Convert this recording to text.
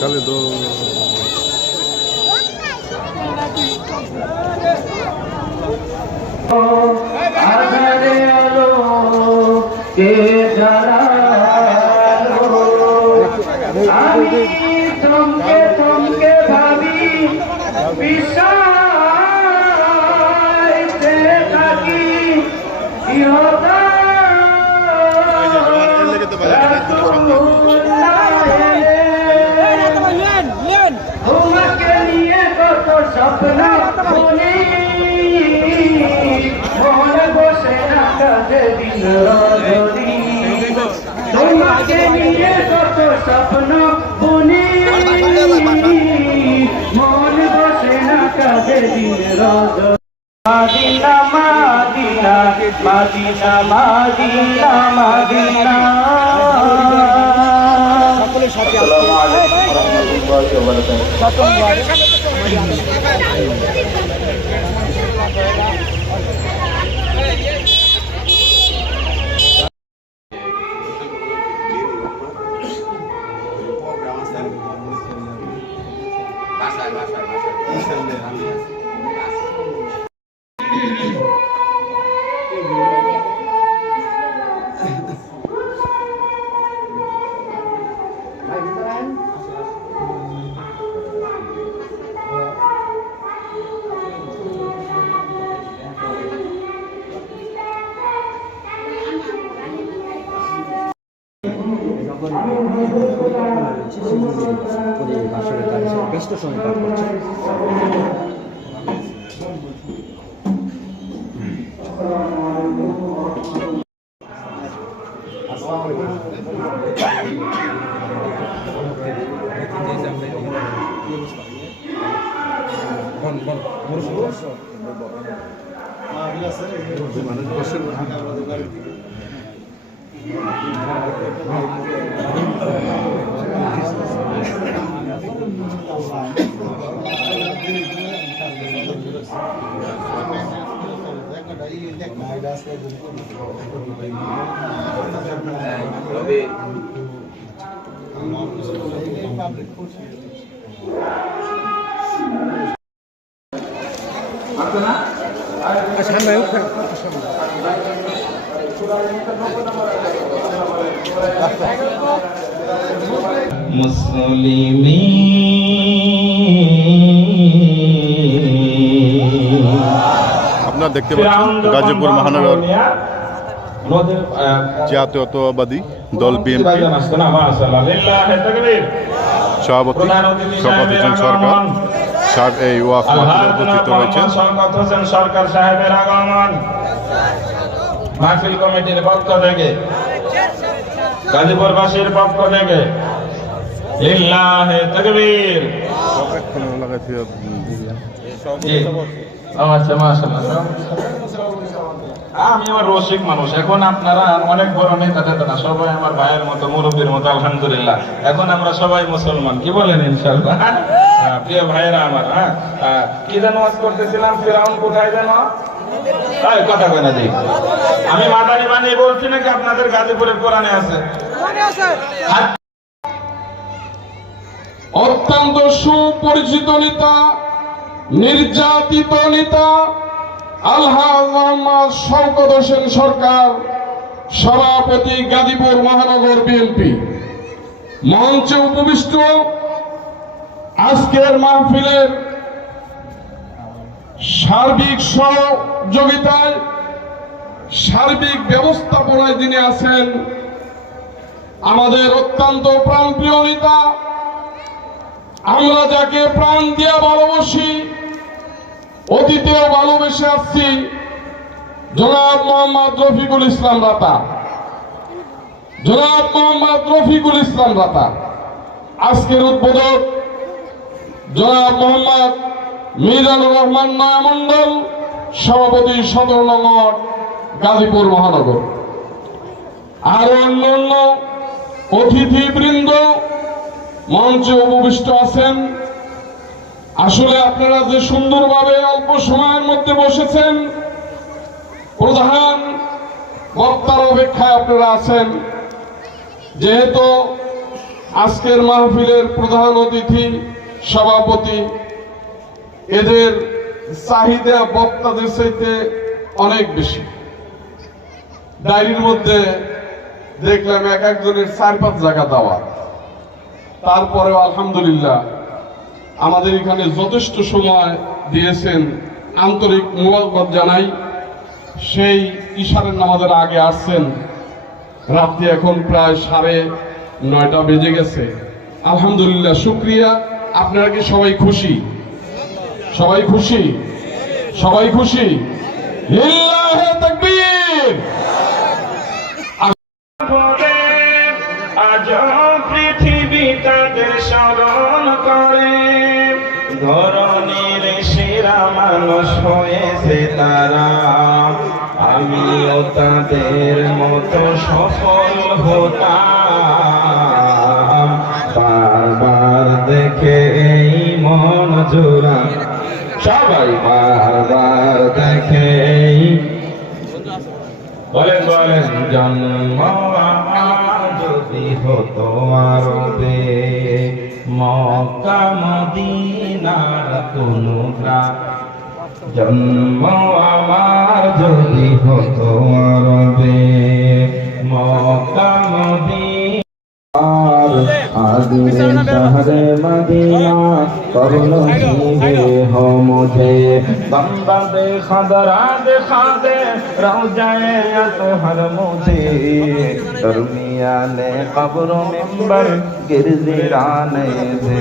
Kali do. আধারে আলো কে জ্বালালো আমি থমকে থমকে ভাবি বিষাইতে থাকি তোমাকে নিয়ে কত স্বপ্ন বুনি মনে বসে না কাজে দিন রজনী তোমাকে নিয়ে কত স্বপ্ন বুনি মনে বসে না কাজে দিন রজনী মাদিনা মাদিনা মাদিনা মাদিনা মাদিনা সকলের সাথে আসসালামু আলাইকুম ওয়া রাহমাতুল্লাহি ওয়া ব্যস্ত সময় পার করছে আপনারা দেখতে পাচ্ছেন গাজীপুর মহানগর জাতীয়তাবাদী দল বিএনপি সভাপতি শওকত হোসেন সরকার এই ওয়াক্ফ মাহফিলে উপস্থিত রয়েছেন। সরকার সাহেবের আগমন মাহফিল কমিটির পক্ষ থেকে গাজীপুরবাসীর পক্ষ থেকে লিল্লাহে তাকবীর। আচ্ছা মাশাআল্লাহ, আমি আমার রসিক মানুষ। এখন আপনারা অনেক বড় নেতা না, সবাই আমার ভাইয়ের মতো মুরব্বীর মতো আলহামদুলিল্লাহ। এখন আমরা সবাই মুসলমান, কি বলেন ইনশাআল্লাহ। প্রিয় ভাইয়েরা আমার, কি যেন ওয়াজ করতেছিলাম, ফিরাউন কোথায় যেন কথা কয় না জি। আমি মাদানি বানিয়ে বলছি নাকি আপনাদের গাজীপুরের কোরআনে আছে? অত্যন্ত সুপরিচিত নেতা, নির্যাতিত নেতা আলহাজ মোহাম্মদ শওকত হোসেন সরকার, সভাপতি গাজীপুর মহানগর বিএনপি, মঞ্চে উপবিষ্ট আজকের মাহফিলের সার্বিক সহযোগিতায়, সার্বিক ব্যবস্থাপনায় যিনি আছেন আমাদের অত্যন্ত প্রাণপ্রিয় নেতা, আমরা যাকে প্রাণ দিয়ে ভালোবাসি, অতীতেও ভালোবেসে আসছি, জনাব মোহাম্মদ রফিকুল ইসলাম রাতা। জনাব মোহাম্মদ রফিকুল ইসলাম রাতা আজকের উদ্বোধক জনাব মোহাম্মদ মিজানুর রহমান নয়ামণ্ডল, সভাপতি 17 নং গাজীপুর মহানগর। আরো অন্যান্য অতিথিবৃন্দ মঞ্চে উপবিষ্ট আছেন। আসলে আপনারা যে সুন্দরভাবে অল্প সময়ের মধ্যে বসেছেন, প্রধান বক্তার অপেক্ষায় আপনারা আছেন। যেহেতু আজকের মাহফিলের প্রধান অতিথি, সভাপতি, এদের চাহিদা বক্তাদের চাইতে অনেক বেশি। ডায়েরির মধ্যে দেখলাম এক একজনের 4-5 জায়গা দেওয়া। তারপরেও আলহামদুলিল্লাহ আমাদের এখানে যথেষ্ট সময় দিয়েছেন, আন্তরিক মোবারকবাদ জানাই। সেই ইশারের নামাজের আগে আসছেন, রাত্রি এখন প্রায় 9:30 বেজে গেছে। আলহামদুলিল্লাহ, শুকরিয়া। আপনারা কি সবাই খুশি? সবাই খুশি? সবাই খুশি? লিল্লাহে তাকবীর। আজ পৃথিবী তাদের স্মরণ করে, ধরনের সেরা মানুষ হয়েছে তারা। আমিও তাদের মতো সফল হতাম, বারবার দেখে এই মন জোড়া, সবাই বারবার দেখে এই বলেন বলেন জন্ম আমার যদি হতো আরবে, মক্কা মদিনার কোনো গ্রাম। জন্ম আমার যদি হতো আরবে, মক্কা आदिर शहर मदीना कबल नसीबे हो मुझे। बम्बा देखा दे रौजाए अतहर मुझे, दरमियाने कब्र मिंबर गिरजिराने से